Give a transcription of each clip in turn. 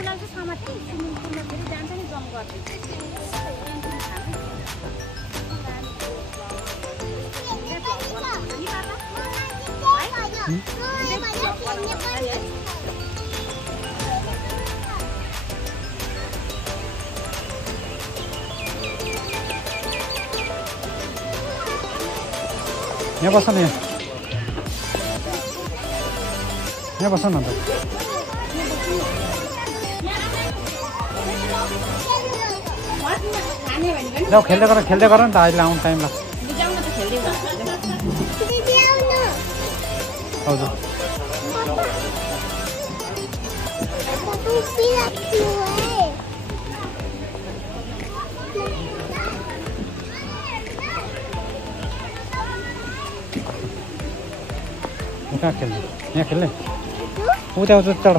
पुललाई चाहिँ समाति स्विमिङ पुलमा फेरि जान्छ नि जम्प गर्दै यहाँ बस्छ न यहाँ बस्छ न त जाऊ खेल्दै गर नि त अहिले आउनु टाइम लाग्छ हजुर कहाँ खेल्ने यहाँ खेल्ने उता चढ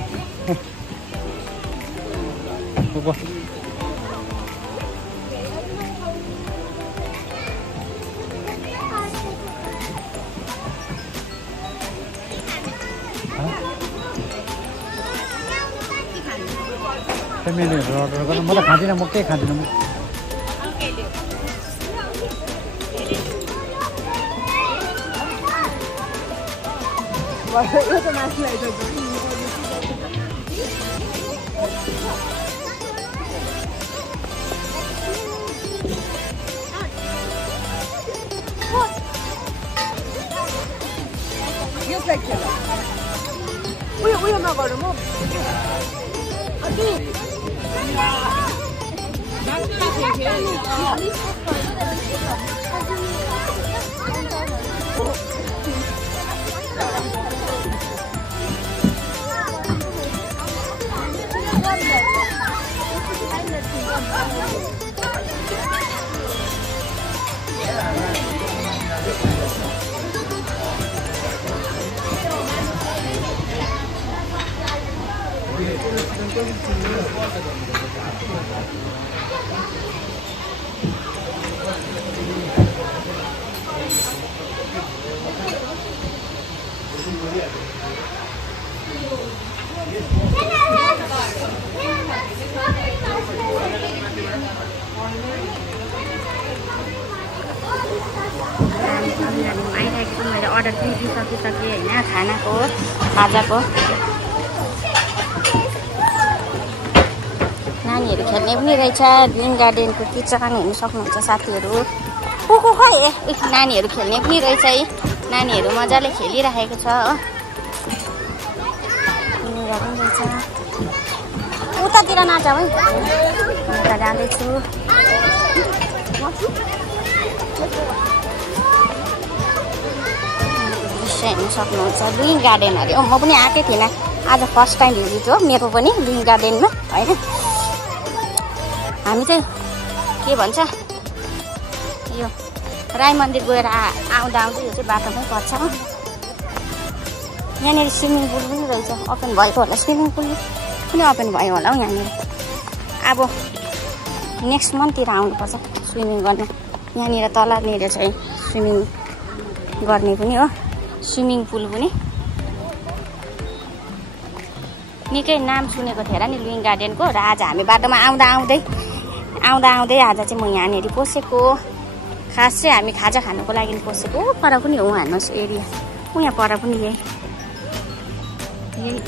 मेन्युहरू अर्डर गर्नु म त खाँदिनँ म केही खाँदिनँ म उयो नगरौँ म मैले अर्डर पनि दिइसकेँ होइन खानाको खाजाको नानीहरू खेल्ने पनि रहेछ ग्रिन गार्डनको किचन हेर्नु सक्नुहुन्छ साथीहरू कुकु खै नानीहरू खेल्ने पनि रहेछ है नानीहरू मजाले खेलिरहेको छ हो उतातिर नजाऊ है उता जाँदैछु हेर्नु सक्नुहुन्छ ग्रिन गार्डन अरे म पनि आएकै थिइनँ आज फर्स्ट टाइम भिजिट हो मेरो पनि ग्रिन गार्डनमा होइन हामी चाहिँ के भन्छ यो राई मन्दिर गएर आउँदा आउँदै यो चाहिँ बाटोमै पर्छ यहाँनिर स्विमिङ पुल पनि रहेछ ओपन भएको होला स्विमिङ पुल पनि ओपन भयो होला हौ यहाँनिर अब नेक्स्ट मन्थतिर आउनुपर्छ स्विमिङ गर्न यहाँनिर तलनिर चाहिँ स्विमिङ गर्ने पनि हो स्विमिङ पुल पनि निकै नाम सुनेको थिएँ र नि ग्रिन गार्डनको र आज हामी बाटोमा आउँदा आउँदै आज चाहिँ म यहाँनिर पसेको खास चाहिँ हामी खाजा खानुको लागि पसेको पर पनि हो हान्नुहोस् एरिया यहाँ पर पनि यही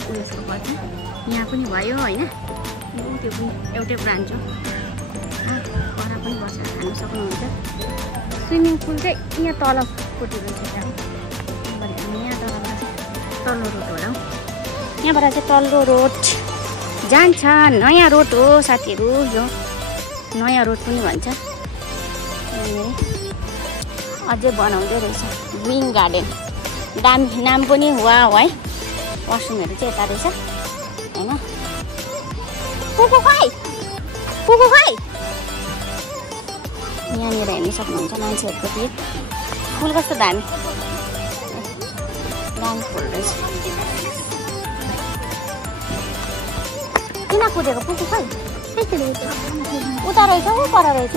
उयसको पर्छ यहाँ पनि भयो होइन त्यो पनि एउटै ब्रान्च हो पर पनि बसेर खानु सक्नुहुन्छ स्विमिङ पुल चाहिँ यहाँ तलपट्टि रहेछ यहाँ तल्लो रोड होला हौ यहाँबाट चाहिँ तल्लो रोड जान्छ नयाँ रोड हो साथीहरू यो नयाँ रोड पनि भन्छ अझै बनाउँदै रहेछ ग्रिन गार्डन नाम पनि हुवा हो है वासरुमहरू चाहिँ यता रहेछ होइन कुकु खै यहाँनिर हेर्नु सक्नुहुन्छ मान्छेहरूको भिड फुल कस्तो दामी फुल रहेछ किन कुदेको पुगु खै उता रहेछ ऊ पर रहेछ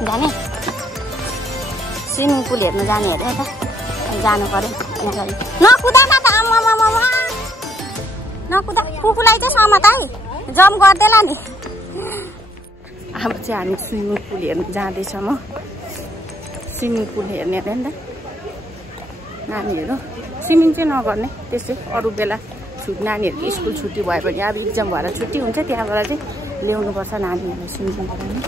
जाने स्विमिङ पुल हेर्नु जाने अरे त जानु पर्यो नकुदा न त आमा नकुदा कुकुरलाई चाहिँ समात है जम गर्देला नि अब चाहिँ हामी स्विमिङ पुल हेर्नु जाँदैछ म स्विमिङ पुल हेर्ने अरे नि त नानीहरू स्विमिङ चाहिँ नगर्ने त्यसै अरू बेला नानीहरूको स्कुल छुट्टी भयो भने अब इक्जाम भएर छुट्टी हुन्छ त्यहाँबाट चाहिँ ल्याउनुपर्छ नानीहरूलाई स्विमिङ गराउनु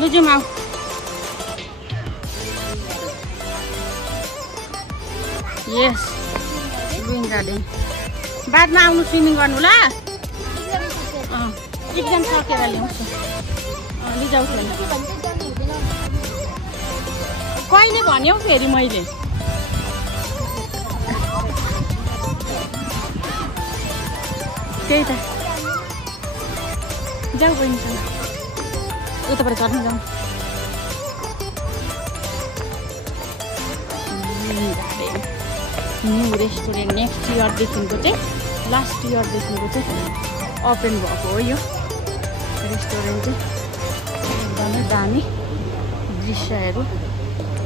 लुजुम आऊ यस स्विमिङ गार्डन बादमा आउनु स्विमिङ गर्नु ल एक्जाम सकेर ल्याउँछु लिजाउँछु कहिले भन्यौ फेरि मैले त्यही त जाऊ बहिनीसँग यताबाट चढ्नु जाउँ न्यू रेस्टुरेन्ट नेक्स्ट इयरदेखिको चाहिँ लास्ट इयरदेखिको चाहिँ ओपन भएको हो यो रेस्टुरेन्ट चाहिँ एकदमै दामी दृश्यहरू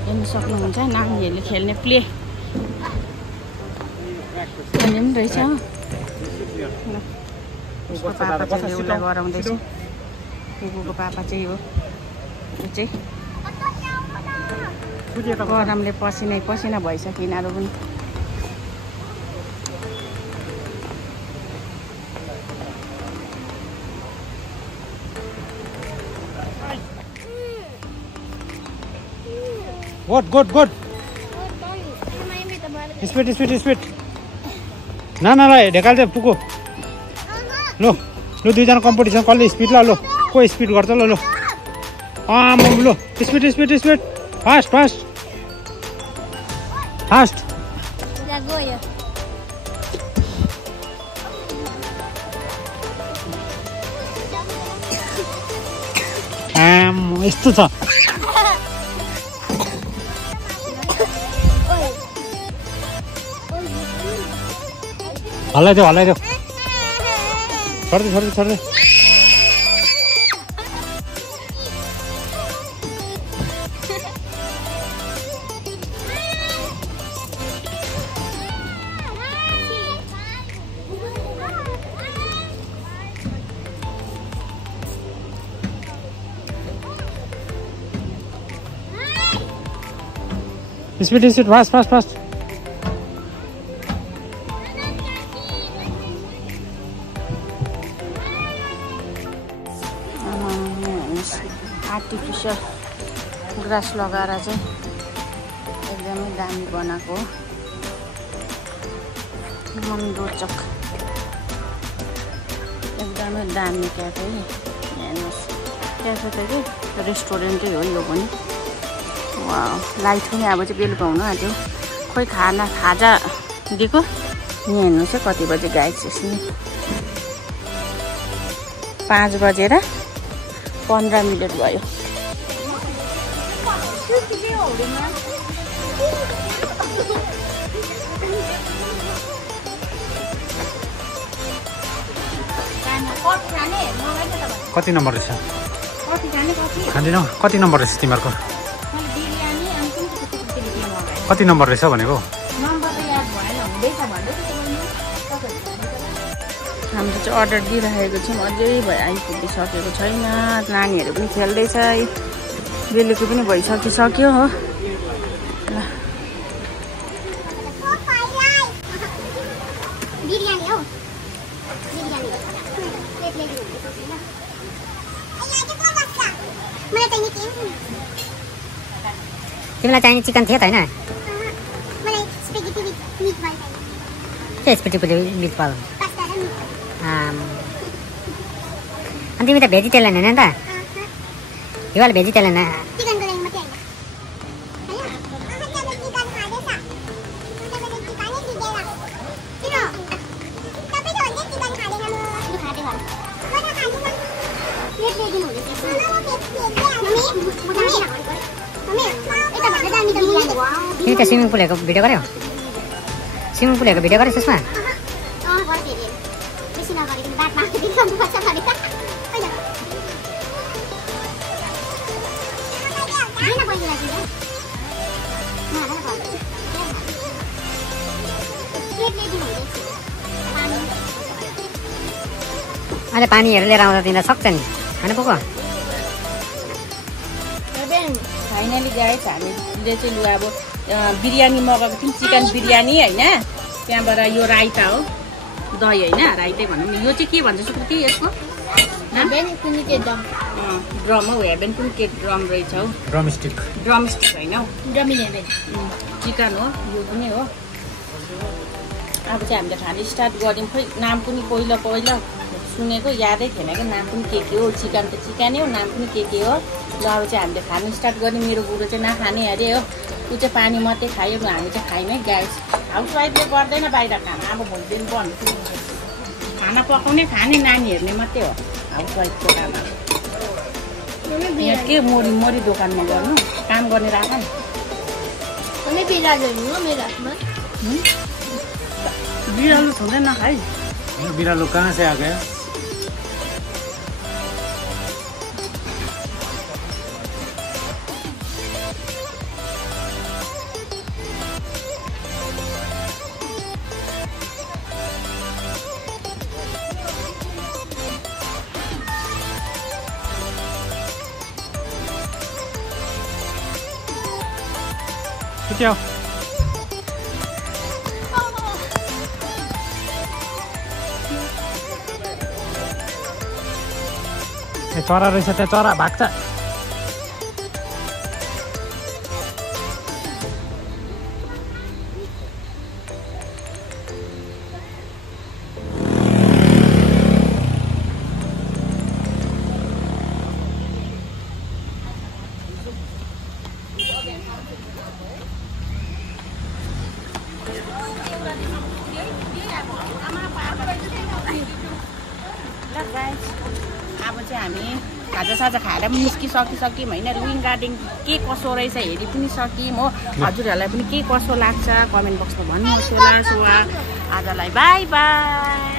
हेर्नु सक्नुहुन्छ नानीहरूले खेल्ने प्ले खेल्ने पनि रहेछ उसको पापा चाहिँ उसलाई गराउँदैछ कुकुरको पापा चाहिँ हो ऊ चाहिँ गरमले पसिनै पसिना भइसक्यो यिनीहरू पनि Good. Speed. ना ढेकाल चाहिँ पुगो लो दुईजना कम्पिटिसन कसले स्पिड ल को स्पिड गर्छ ल लो स्पिड फास्ट यस्तो छ हल्लाइदेऊ छोड्दै स्पिड फास्ट आर्टिफिसियल ग्रास लगाएर चाहिँ एकदमै दामी बनाएको मनरोचक एकदमै दामी क्याफे हेर्नुहोस् क्याफे त के रेस्टुरेन्टै हो यो पनि वा लाइट पनि अब चाहिँ बेलुका हुनु आँट्यो खोइ खाजा दिएको यहाँ हेर्नुहोस् है कति बजे गाइड चाहिँ 5 बजेर 15 मिनट भयो। कति नम्बर रहेछ? खाँदिनौ? कति नम्बर रहेछ तिमीहरूको? कति नम्बर रहेछ भनेको? हाम्रो चाहिँ अर्डर दिइराखेको छौँ, अझै आइपुगिसकेको छैन। नानीहरू पनि खेल्दैछ, बेलुकी पनि भइसकिसक्यो हो। ल तिमीलाई चाहिने चिकन थियो त होइन? के स्पेगेटी मिटबल? अनि तिमी त भेजिटेरियन होइन नि त? हिवाल भेजिटेरियन? तिमी त स्विमिङ पुलहरूको भिडियो गर्यौ? स्विमिङ पुलहरूको भिडियो गरेँ त्यसमा? अहिले पानीहरू लिएर आउँदा तिमीलाई सक्छ नि होइन पुग्यो? फाइनली गाइस हामीले चाहिँ लु अब बिरयानी मगाएको थियौँ, चिकन बिरयानी होइन। त्यहाँबाट यो राइता हो, दही होइन, राइतै भनौँ न। यो चाहिँ के भन्छ सुकृति यसको? ड्रम हौ, हेभेन कुन के ड्रम रहेछ हौ? ड्रमस्टिक होइन हौ, चिकन हो यो पनि हो। अब चाहिँ हामीले खानु स्टार्ट गऱ्यौँ। खोइ नाम पनि पहिला सुनेको यादै थिएन क्या, नाम पनि के हो। चिकन त चिकनै हो, नाम पनि के हो। ल अब चाहिँ हामीले खानु स्टार्ट गऱ्यौँ। मेरो बुढो चाहिँ नखाने अरे हो, ऊ चाहिँ पानी मात्रै खायो। हामी चाहिँ खायौँ है गाइस। हाउसवाइफले गर्दैन बाहिर खाना, अब भोलिदेखि भन्छु। खाना पकाउने खाने नानी हेर्ने मात्रै हो हाउसवाइफको काम। यहाँ के मोरी दोकानमा गर्नु, काम गर्ने राख नि। बिरालो छँदैन खाइ। बिरालो कहाँ से आ गया? क्या चरा रहेछ, त्यहाँ चरा भाग्छ। अब चाहिँ हामी खाजासाजा खाएर पनि निस्किसक्यौँ होइन। रुइन गार्डन के कसो रहेछ हेरि पनि सक्यौँ हो। हजुरहरूलाई पनि के कसो लाग्छ कमेन्ट बक्समा भन्नुहोस् होला। सो आजलाई बाई बाई।